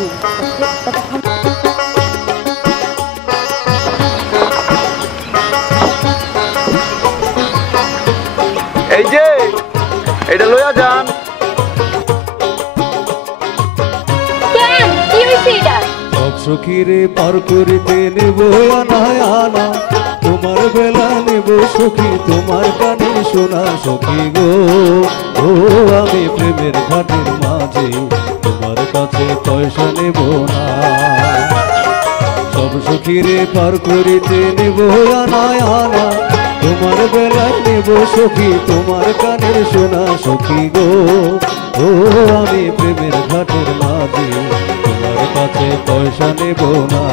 আসি। ততক্ষণ এই যে এটা লইয়া যান। কেন কি হইছে এটা? সব সখীরে পার করিতে নেব আনায় আনা, তোমার বেলা নেব সখী তোমার কানে শোনা সখী গো। ও আমি প্রেমের ঘাটের মাঝে তোমার কাছে পয়সা নেব না। সব সখীরে পার করিতে নেব আনায় আনা, তোমার বেলায় নেব সখী তোমার কানের শোনা সখী গো। ও আমি প্রেমের ঘাটের মাঝে তোমার কাছে পয়সা নেব না।